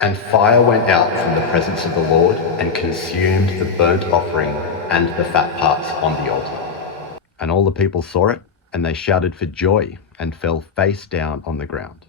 And fire went out from the presence of the Lord and consumed the burnt offering and the fat parts on the altar. And all the people saw it, and they shouted for joy and fell face down on the ground.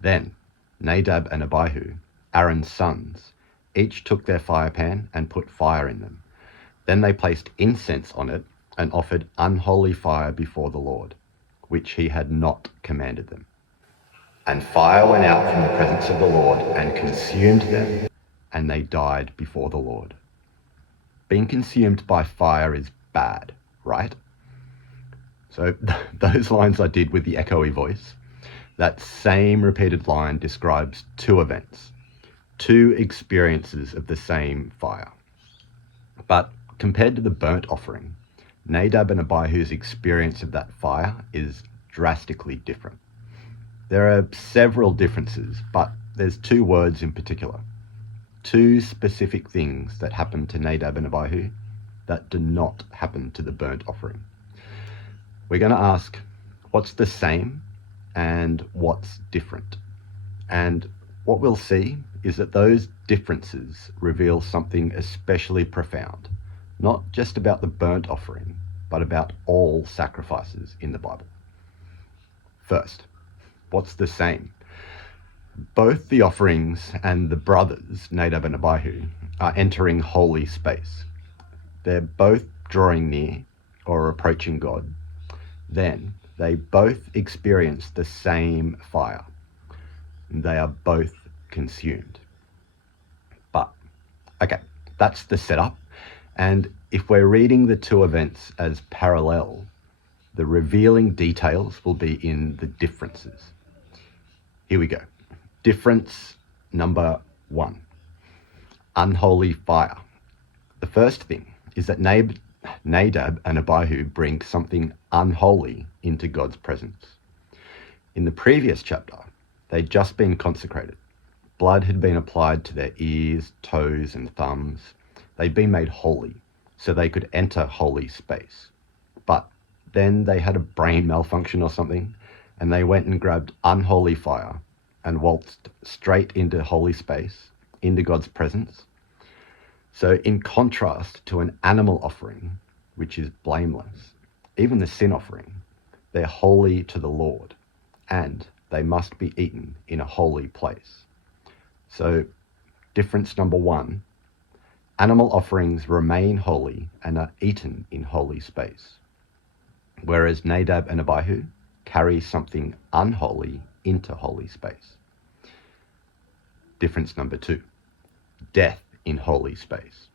Then Nadab and Abihu, Aaron's sons, each took their firepan and put fire in them. Then they placed incense on it and offered unholy fire before the Lord, which he had not commanded them. And fire went out from the presence of the Lord and consumed them, and they died before the Lord. Being consumed by fire is bad, right? So those lines I did with the echoey voice, that same repeated line describes two events, two experiences of the same fire. But compared to the burnt offering, Nadab and Abihu's experience of that fire is drastically different. There are several differences, but there's two words in particular, two specific things that happen to Nadab and Abihu that do not happen to the burnt offering. We're going to ask what's the same and what's different. And what we'll see is that those differences reveal something especially profound, not just about the burnt offering, but about all sacrifices in the Bible. First, what's the same? Both the offerings and the brothers, Nadab and Abihu, are entering holy space. They're both drawing near or approaching God. Then they both experience the same fire. They are both consumed. But, okay, that's the setup. And if we're reading the two events as parallel, the revealing details will be in the differences. Here we go. Difference number 1. Unholy fire. The first thing is that Nadab and Abihu bring something unholy into God's presence. In the previous chapter, they'd just been consecrated. Blood had been applied to their ears, toes, and thumbs. They'd been made holy, so they could enter holy space. But then they had a brain malfunction or something, and they went and grabbed unholy fire and waltzed straight into holy space, into God's presence. So in contrast to an animal offering, which is blameless, even the sin offering, they're holy to the Lord, and they must be eaten in a holy place. So difference number 1, animal offerings remain holy and are eaten in holy space, whereas Nadab and Abihu carry something unholy into holy space. Difference number 2, death in holy space.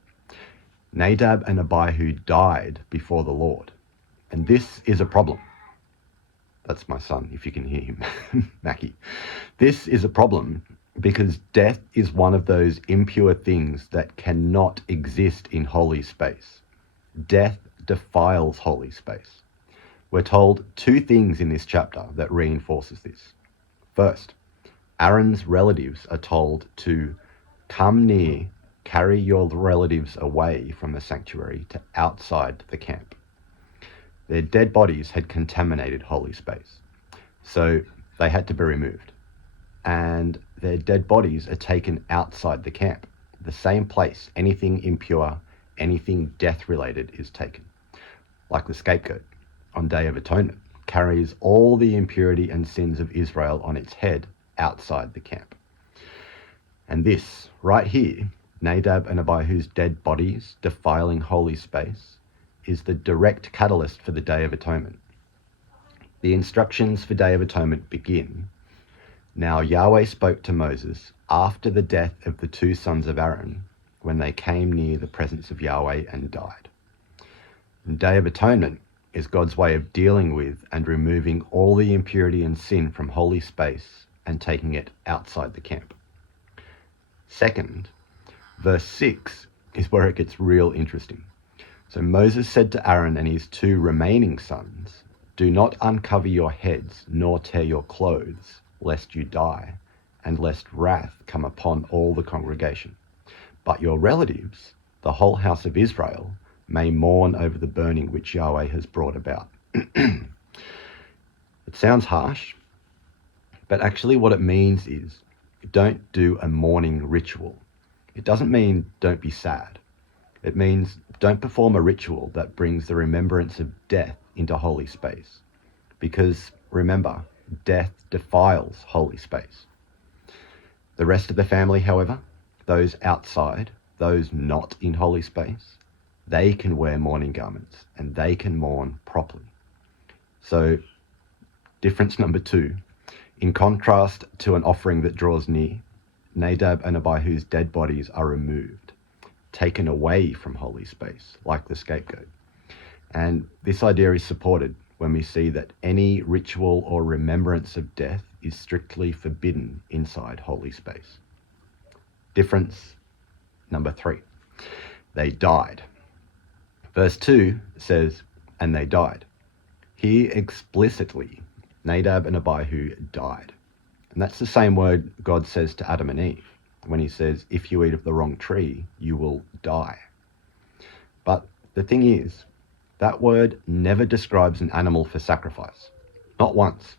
Nadab and Abihu died before the Lord, and this is a problem. That's my son, if you can hear him, Mackie. This is a problem because death is one of those impure things that cannot exist in holy space. Death defiles holy space. We're told two things in this chapter that reinforces this. First, Aaron's relatives are told to come near, carry your relatives away from the sanctuary to outside the camp. Their dead bodies had contaminated holy space, so they had to be removed. And their dead bodies are taken outside the camp, the same place anything impure, anything death-related is taken. Like the scapegoat on Day of Atonement carries all the impurity and sins of Israel on its head outside the camp. And this, right here, Nadab and Abihu's dead bodies defiling holy space, is the direct catalyst for the Day of Atonement. The instructions for Day of Atonement begin, "Now Yahweh spoke to Moses after the death of the two sons of Aaron, when they came near the presence of Yahweh and died." And Day of Atonement is God's way of dealing with and removing all the impurity and sin from holy space and taking it outside the camp. Second, verse 6 is where it gets real interesting. So Moses said to Aaron and his two remaining sons, "Do not uncover your heads, nor tear your clothes, lest you die, and lest wrath come upon all the congregation. But your relatives, the whole house of Israel, may mourn over the burning which Yahweh has brought about." It sounds harsh, but actually what it means is don't do a mourning ritual. It doesn't mean don't be sad. It means don't perform a ritual that brings the remembrance of death into holy space. Because remember, death defiles holy space. The rest of the family, however, those outside, those not in holy space, they can wear mourning garments and they can mourn properly. So, difference number 2. In contrast to an offering that draws near, Nadab and Abihu's dead bodies are removed, taken away from holy space, like the scapegoat. And this idea is supported when we see that any ritual or remembrance of death is strictly forbidden inside holy space. Difference number 3. They died. Verse 2 says, and they died. Here explicitly, Nadab and Abihu died. And that's the same word God says to Adam and Eve when he says, if you eat of the wrong tree, you will die. But the thing is, that word never describes an animal for sacrifice. Not once.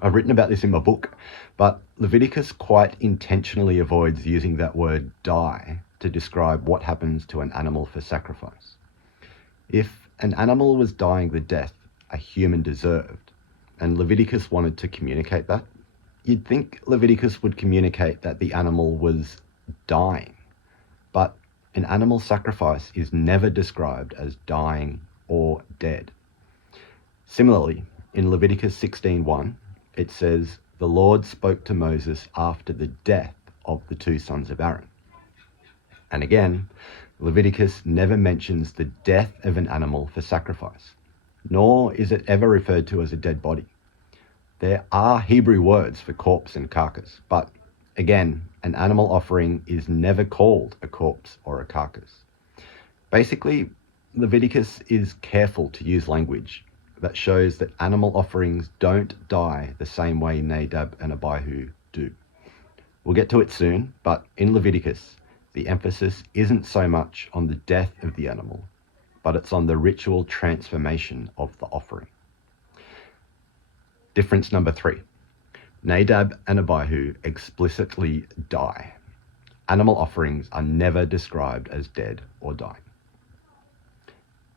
I've written about this in my book, but Leviticus quite intentionally avoids using that word die to describe what happens to an animal for sacrifice. If an animal was dying the death a human deserved, and Leviticus wanted to communicate that, you'd think Leviticus would communicate that the animal was dying. But an animal sacrifice is never described as dying or dead. Similarly, in Leviticus 16:1, it says, the Lord spoke to Moses after the death of the 2 sons of Aaron. And again, Leviticus never mentions the death of an animal for sacrifice, nor is it ever referred to as a dead body. There are Hebrew words for corpse and carcass, but again, an animal offering is never called a corpse or a carcass. Basically, Leviticus is careful to use language that shows that animal offerings don't die the same way Nadab and Abihu do. We'll get to it soon, but in Leviticus, the emphasis isn't so much on the death of the animal, but it's on the ritual transformation of the offering. Difference number 3. Nadab and Abihu explicitly die. Animal offerings are never described as dead or dying.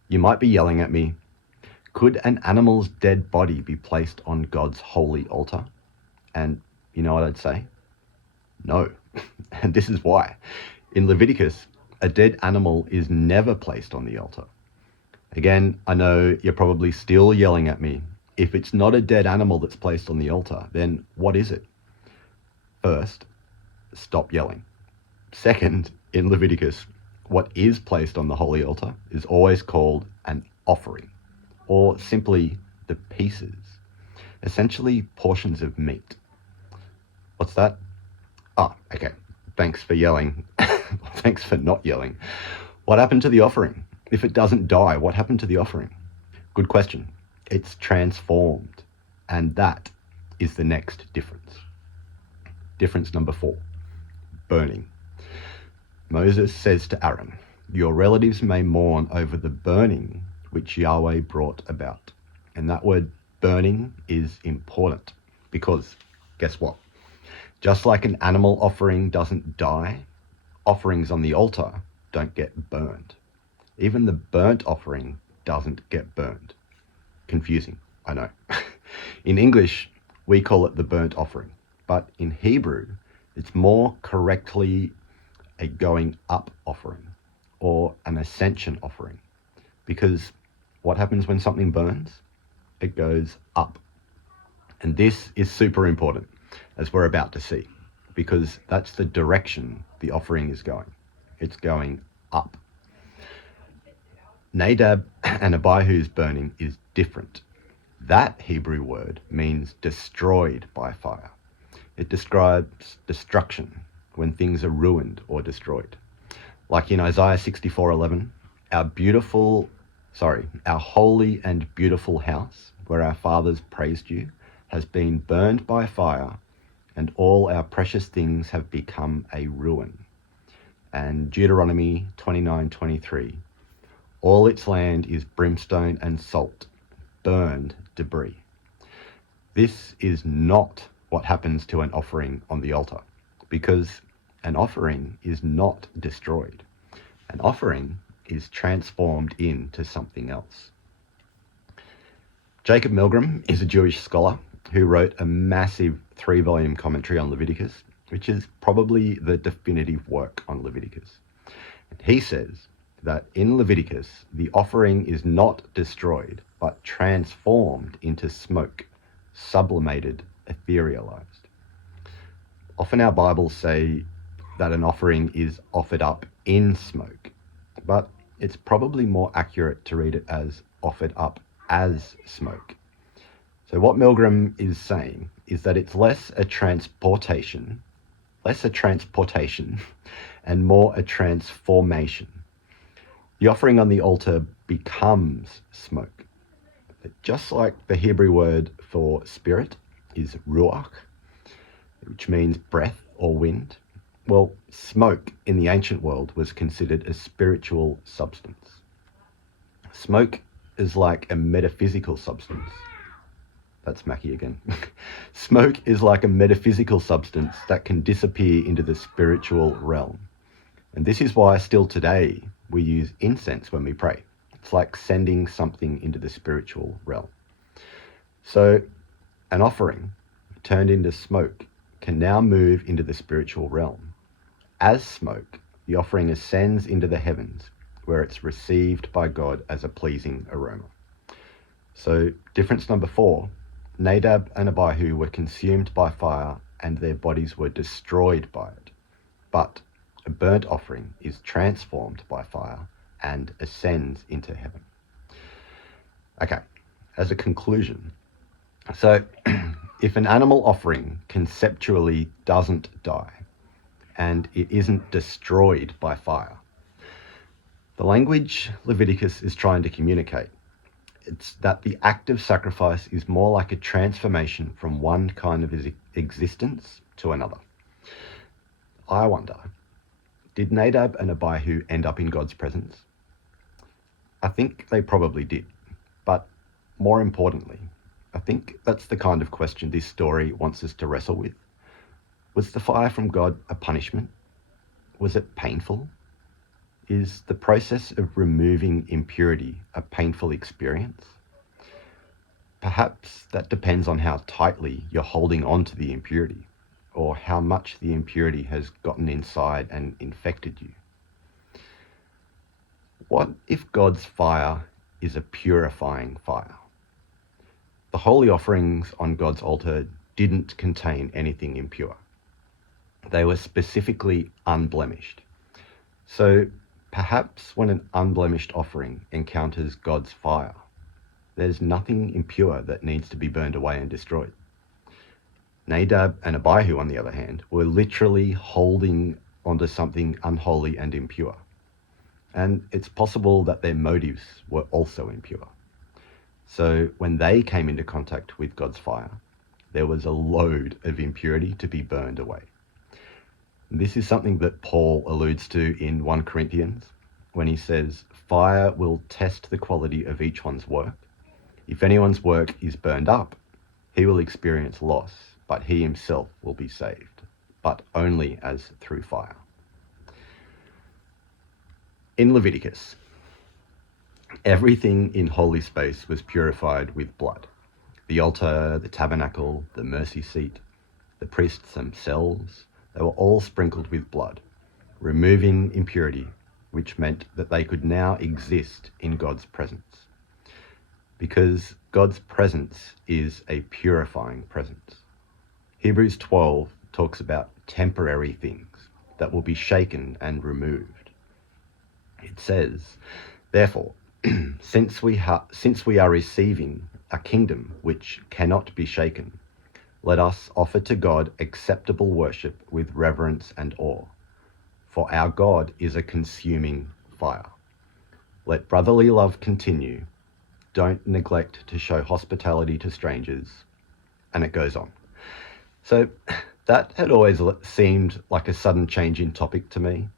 You might be yelling at me, could an animal's dead body be placed on God's holy altar? And you know what I'd say? No. And this is why. In Leviticus, a dead animal is never placed on the altar. Again, I know you're probably still yelling at me. If it's not a dead animal that's placed on the altar, then what is it? First, stop yelling. Second, in Leviticus, what is placed on the holy altar is always called an offering, or simply the pieces, essentially portions of meat. What's that? Oh, okay. Thanks for yelling. Thanks for not yelling. What happened to the offering? If it doesn't die, what happened to the offering? Good question. It's transformed. And that is the next difference. Difference number 4, burning. Moses says to Aaron, your relatives may mourn over the burning which Yahweh brought about. And that word burning is important because guess what? Just like an animal offering doesn't die, offerings on the altar don't get burned. Even the burnt offering doesn't get burned. Confusing, I know. In English, we call it the burnt offering, but in Hebrew, it's more correctly a going up offering or an ascension offering, because what happens when something burns? It goes up. And this is super important, as we're about to see, because that's the direction the offering is going. It's going up. Nadab and Abihu's burning is different. That Hebrew word means destroyed by fire. It describes destruction, when things are ruined or destroyed. Like in Isaiah 64:11, our holy and beautiful house, where our fathers praised you, has been burned by fire, and all our precious things have become a ruin. And Deuteronomy 29:23, all its land is brimstone and salt, burned debris. This is not what happens to an offering on the altar. because an offering is not destroyed. An offering is transformed into something else. Jacob Milgram is a Jewish scholar who wrote a massive 3-volume commentary on Leviticus, which is probably the definitive work on Leviticus. And he says that in Leviticus, the offering is not destroyed, but transformed into smoke, sublimated, etherealized. Often our Bibles say that an offering is offered up in smoke, but it's probably more accurate to read it as offered up as smoke. So what Milgram is saying is that it's less a transportation and more a transformation. The offering on the altar becomes smoke. Just like the Hebrew word for spirit is ruach, which means breath or wind, well, smoke in the ancient world was considered a spiritual substance. Smoke is like a metaphysical substance. That's Mackie again. Smoke is like a metaphysical substance that can disappear into the spiritual realm. And this is why still today we use incense when we pray. It's like sending something into the spiritual realm. So an offering turned into smoke can now move into the spiritual realm. As smoke, the offering ascends into the heavens, where it's received by God as a pleasing aroma. So difference number 4, Nadab and Abihu were consumed by fire and their bodies were destroyed by it. But a burnt offering is transformed by fire and ascends into heaven. Okay, as a conclusion, so if an animal offering conceptually doesn't die and it isn't destroyed by fire, the language Leviticus is trying to communicate, it's that the act of sacrifice is more like a transformation from one kind of existence to another. I wonder, did Nadab and Abihu end up in God's presence? I think they probably did, but more importantly, I think that's the kind of question this story wants us to wrestle with. Was the fire from God a punishment? Was it painful? Is the process of removing impurity a painful experience? Perhaps that depends on how tightly you're holding on to the impurity, or how much the impurity has gotten inside and infected you. What if God's fire is a purifying fire? The holy offerings on God's altar didn't contain anything impure. They were specifically unblemished. So perhaps when an unblemished offering encounters God's fire, there's nothing impure that needs to be burned away and destroyed. Nadab and Abihu, on the other hand, were literally holding onto something unholy and impure. And it's possible that their motives were also impure. So when they came into contact with God's fire, there was a load of impurity to be burned away. This is something that Paul alludes to in 1 Corinthians when he says, "Fire will test the quality of each one's work. If anyone's work is burned up, he will experience loss, but he himself will be saved, but only as through fire." In Leviticus, everything in holy space was purified with blood. The altar, the tabernacle, the mercy seat, the priests themselves, they were all sprinkled with blood, removing impurity, which meant that they could now exist in God's presence. Because God's presence is a purifying presence. Hebrews 12 talks about temporary things that will be shaken and removed. It says, "Therefore, since we are receiving a kingdom which cannot be shaken, let us offer to God acceptable worship with reverence and awe. For our God is a consuming fire. Let brotherly love continue. Don't neglect to show hospitality to strangers." And it goes on. So that had always seemed like a sudden change in topic to me,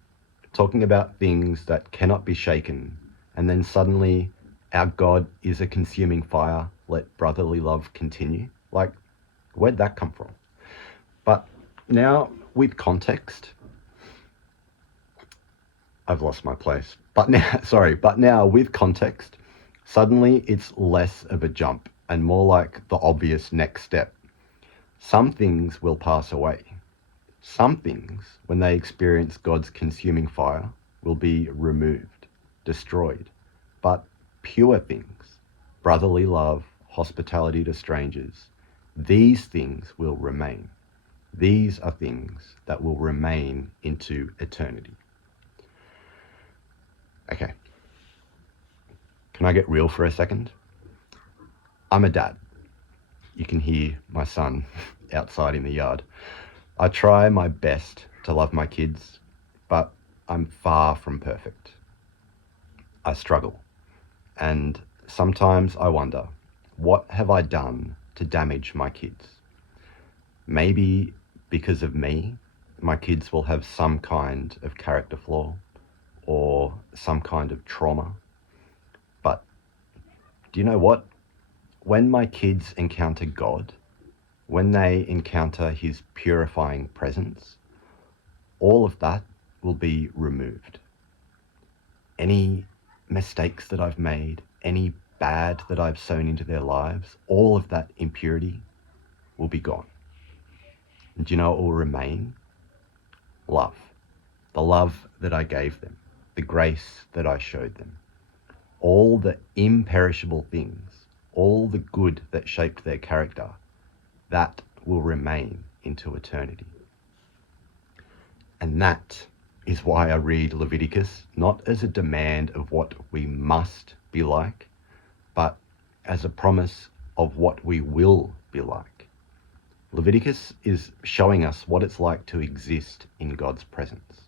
talking about things that cannot be shaken, and then suddenly our God is a consuming fire, let brotherly love continue. Like, where'd that come from? But now with context, I've lost my place. But now with context, suddenly it's less of a jump and more like the obvious next step. Some things will pass away. Some things, when they experience God's consuming fire, will be removed, destroyed. But pure things, brotherly love, hospitality to strangers, these things will remain. These are things that will remain into eternity. Okay. Can I get real for a second? I'm a dad. You can hear my son outside in the yard. I try my best to love my kids, but I'm far from perfect. I struggle. And sometimes I wonder, what have I done to damage my kids? Maybe because of me, my kids will have some kind of character flaw or some kind of trauma. But do you know what? When my kids encounter God, when they encounter his purifying presence, all of that will be removed. Any mistakes that I've made, any bad that I've sown into their lives, all of that impurity will be gone. And do you know what will remain? Love. The love that I gave them, the grace that I showed them, all the imperishable things, all the good that shaped their character, that will remain into eternity. And that is why I read Leviticus, not as a demand of what we must be like, but as a promise of what we will be like. Leviticus is showing us what it's like to exist in God's presence.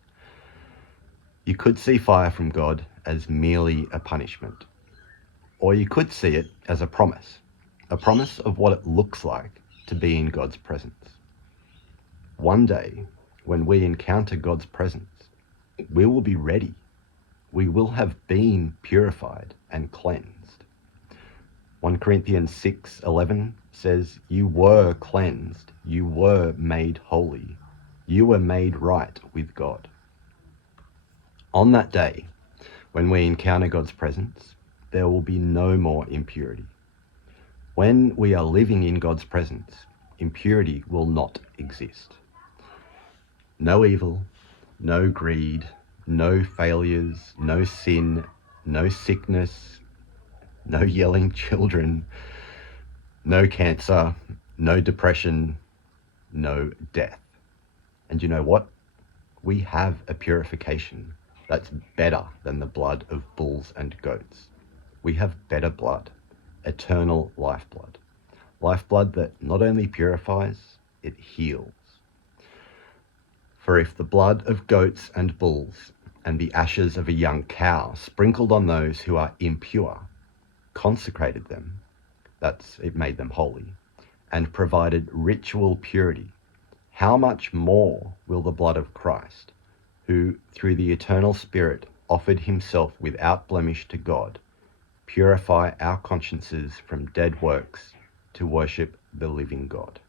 You could see fire from God as merely a punishment, or you could see it as a promise of what it looks like to be in God's presence. One day, when we encounter God's presence, we will be ready. We will have been purified and cleansed. 1 Corinthians 6:11 says, "You were cleansed, you were made holy, you were made right with God." On that day, when we encounter God's presence, there will be no more impurity. When we are living in God's presence, impurity will not exist. No evil, no greed, no failures, no sin, no sickness, no yelling children, no cancer, no depression, no death. And you know what? We have a purification that's better than the blood of bulls and goats. We have better blood, eternal lifeblood. Lifeblood that not only purifies, it heals. For if the blood of goats and bulls and the ashes of a young cow sprinkled on those who are impure consecrated them, it made them holy, and provided ritual purity, how much more will the blood of Christ, who through the eternal Spirit offered himself without blemish to God, purify our consciences from dead works to worship the living God?